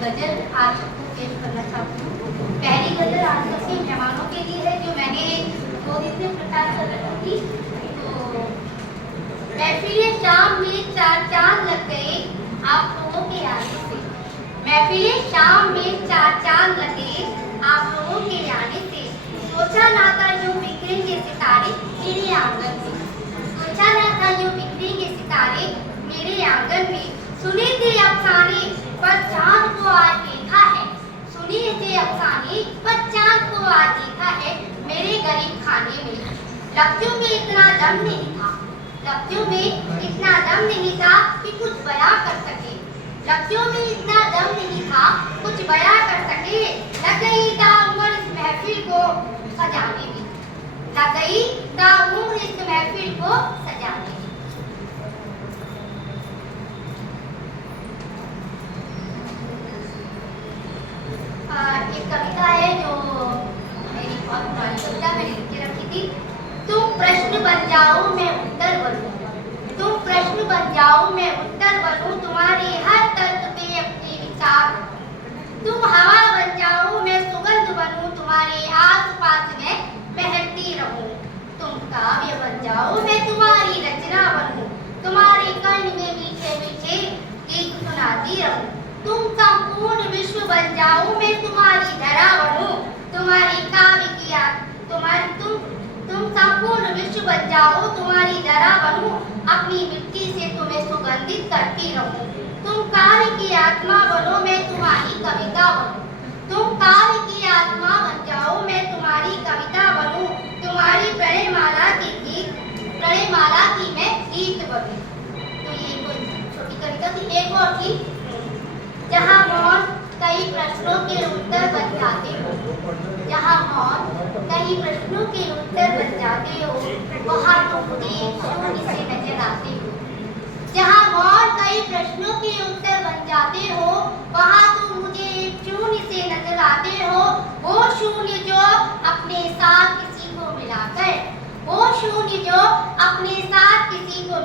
गजल आज आपको पेश करना चाहती हूँ। पहली गजल आज सबके मेहमानों के लिए है जो मैंने 2 दिन से प्रचार कर रही थी। तो महफिले शाम में 4 चांद लग गए आप लोगों के आने से। महफिले शाम में 4 चांद लगे आप लोगों के आने से। सोचा ना था यूं बिखरेंगे सितारे मेरे आंगन में। सोचा ना था यूं बिखरेंगे सितारे मेरे आंगन में। सुने थे अफसाने पर चांद को आज देखा है। सुने थे अफसाने पर चांद को आज देखा है मेरे गरीब खाने में। लफ्ज़ों में इतना दम नहीं था, लफ्ज़ों में इतना दम नहीं था कि कुछ बयां कर सके। लफ्ज़ों में इतना दम नहीं था कुछ बयां कर सके। लग गई ताउम्र इस महफिल को सजाने में। लग गई ताउम्र इस महफिल को सजाने में। एक कविता है जो मेरी बहुत पुरानी कविता मैंने लिख के रखी थी। तुम प्रश्न बन जाओ मैं उत्तर बनूं। तुम प्रश्न बन जाओ मैं उत्तर बनूं। तुम्हारे हर तर्क पे अपने विचार। तुम हवा बन जाओ मैं सुगंध बनूं। तुम्हारे आस पास में बहकती रहूं। तुम काव्य बन जाओ मैं तुम्हारी रचना बनूं। तुम्हारे कर्ण में मीठे मीठे गीत सुनाती रहूं। तुम संपूर्ण विश्व बन जाओ मैं तुम्हारी धरा बनूं। तुम्हारी काव्य की तुम संपूर्ण विश्व बन जाओ तुम्हारी धरा बनूं। अपनी मिट्टी से तुम्हें सुगंधित करती रहूं। तुम काव्य की आत्मा बनो मैं तुम्हारी कविता बनूं। तुम काव्य की आत्मा बन जाओ मैं तुम्हारी कविता बनूं। तुम्हारी प्रणयमाला की मैं गीत बनूं। तो ये कोई छोटी कविता थी। एक और थी। जहाँ मौन कई प्रश्नों के उत्तर बन जाते हो। जहाँ मौन कई प्रश्नों के उत्तर बन जाते हो वहाँ तुम मुझे शून्य से नजर आते हो। जहाँ मौन कई प्रश्नों के उत्तर बन जाते हो वहाँ तुम मुझे शून्य से नजर आते हो। वो शून्य जो अपने साथ किसी को मिलाकर, वो शून्य जो अपने साथ किसी को